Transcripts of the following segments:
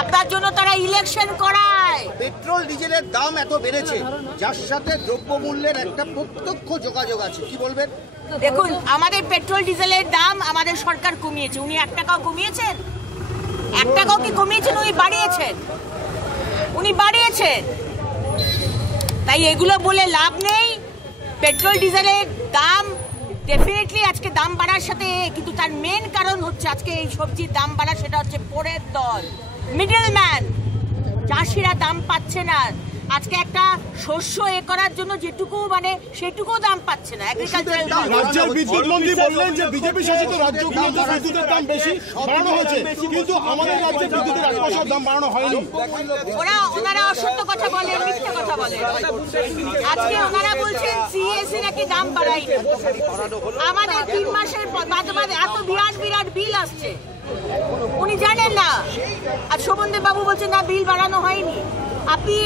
আপনার জন্য তারা ইলেকশন করায়। পেট্রোল ডিজেলের দাম এত বেড়েছে, যার সাথে দ্রব্যমূল্যের একটা প্রত্যক্ষ যোগাযোগ আছে, কি বলবেন? দেখুন, আমাদের পেট্রোল ডিজেলের দাম আমাদের সরকার কমিয়েছে। উনি 1 টাকাও কমিয়েছেন? 1 টাকাও কি কমিয়েছেন? উনি বাড়িয়েছেন। তাই এগুলো বলে লাভ নেই। পেট্রোল ডিজেলের দাম ডেফিনেটলি আজকে দাম বাড়ার সাথে, কিন্তু তার মেন কারণ হচ্ছে আজকে এই সবজির দাম বাড়া, সেটা হচ্ছে পরের দল, মিডল ম্যান। চাষিরা দাম পাচ্ছে না। আজকে একটা শস্য করার জন্য যেটুকু সেটুকু দাম পাচ্ছে না। রাজ্যের বিদ্যুৎ মন্ত্রী বললেন যে বিজেপি শাসিত রাজ্যগুলোতে বিদ্যুতের দাম বেশি বাড়ানো হয়েছে, কিন্তু আমাদের রাজ্যে বিদ্যুতের 1 পয়সার দাম বাড়ানো হয়নি। ওনারা অসত্য কথা বলে, মিথ্যে কথা বলে। আজকে ওনারা বলছেন সিএসসি নাকি দাম বাড়ায়নি। আমাদের 3 মাসের বাদে এত বিরাট বিল আসছে, উনি জানেন না। আর শোভনদেব বাবু বলছেন না, বিল বাড়ানো হয়নি। আপনি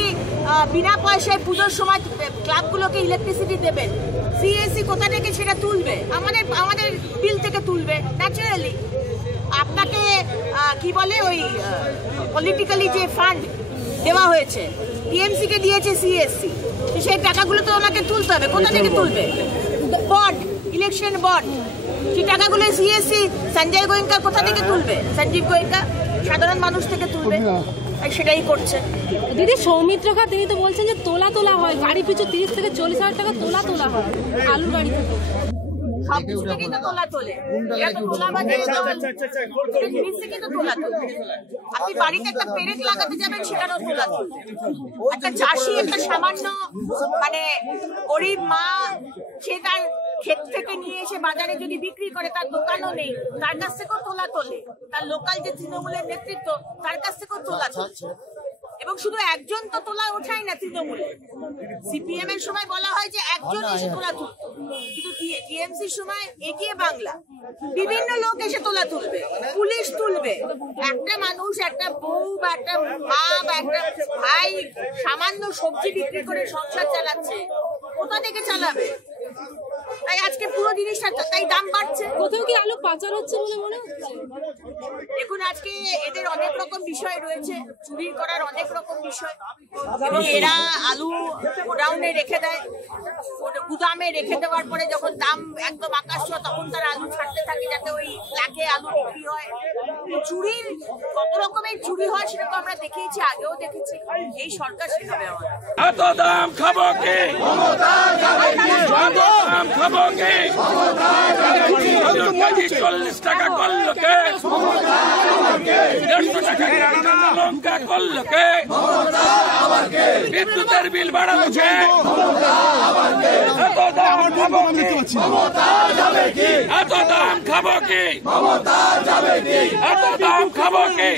বিনা পয়সায় পুজোর সময় ক্লাবগুলোকে ইলেকট্রিসিটি দেবেন, সিএসসি কোথা থেকে সেটা তুলবে? আমাদের বিল থেকে তুলবে ন্যাচারালি। আপনাকে কি বলে, ওই পলিটিক্যালি যে ফান্ড দেওয়া হয়েছে, টিএমসি কে দিয়েছে সিএসসি, সেই টাকাগুলো তো ওনাকে তুলতে হবে। কোথা থেকে তুলবে? বন্ড, ইলেকশন বন্ড, সেই টাকাগুলো সিএসসি সঞ্জয় গোয়েঙ্কা কোথা থেকে তুলবে? সঞ্জীব গোয়েঙ্কা সাধারণ মানুষ থেকে তুলবে, সেটাই করছে। দিদি, সৌমিত্রকা তিনি তো বলছেন যে তোলা হয়, গাড়ি পিছু 30 থেকে 40 হাজার টাকা তোলা হয় আলুর গাড়ি থেকে। আপনি বাড়িতে একটা পেরেক লাগাতে যাবেন, সেখানেও তোলা তুলবে। একটা চাষি, একটা সামান্য গরিব মা, সে তার ক্ষেত থেকে নিয়ে এসে বাজারে যদি বিক্রি করে, তার দোকানও নেই, তার কাছ থেকেও তোলা তোলে। তার লোকাল যে তৃণমূলের নেতৃত্ব, তার কাছ থেকেও তোলা চলছে। এবং শুধু একজন তো তোলা ওঠায় না তৃণমূলে। সিপিএম এর সময় বলা হয় যে একজন এসে তোলা তুলতো, কিন্তু টিএমসির সময় এগিয়ে বাংলা বিভিন্ন লোক এসে তোলা তুলবে, পুলিশ তুলবে। একটা মানুষ, একটা বউ বা একটা মা বা একটা ভাই সামান্য সবজি বিক্রি করে সংসার চালাচ্ছে, কোথা থেকে চালাবে? তাই আজকে পুরো জিনিসটা, তাই দাম বাড়ছে। কোথাও কি আলু পাচার হচ্ছে বলে মনে হচ্ছে? দেখুন, আজকে এদের অনেক রকম বিষয় রয়েছে, চুরি করার অনেক রকম বিষয়, এবং এরা আলু গোডাউনে রেখে দেয়, গুদামে রেখে দেওয়ার পরে যখন দাম একদম আকাশ ছোঁয়া, তখন তারা আলু ছাড়তে থাকে যাতে ওই লাখে আলু বিক্রি হয়। চুরির কত রকমের চুরি হয় সেটা তো আমরা দেখিয়েছি, আগেও দেখেছি। এই সরকার সেভাবে এত দাম খাবো কি? দাম খাবো কি? 40 টাকা করলো কে? 150 টাকা লঙ্কা করলো কে? বিদ্যুতের বিল বাড়াচ্ছে। এত দাম খাবো কি? এত দাম খাবো কি? এত দাম খাবো কি?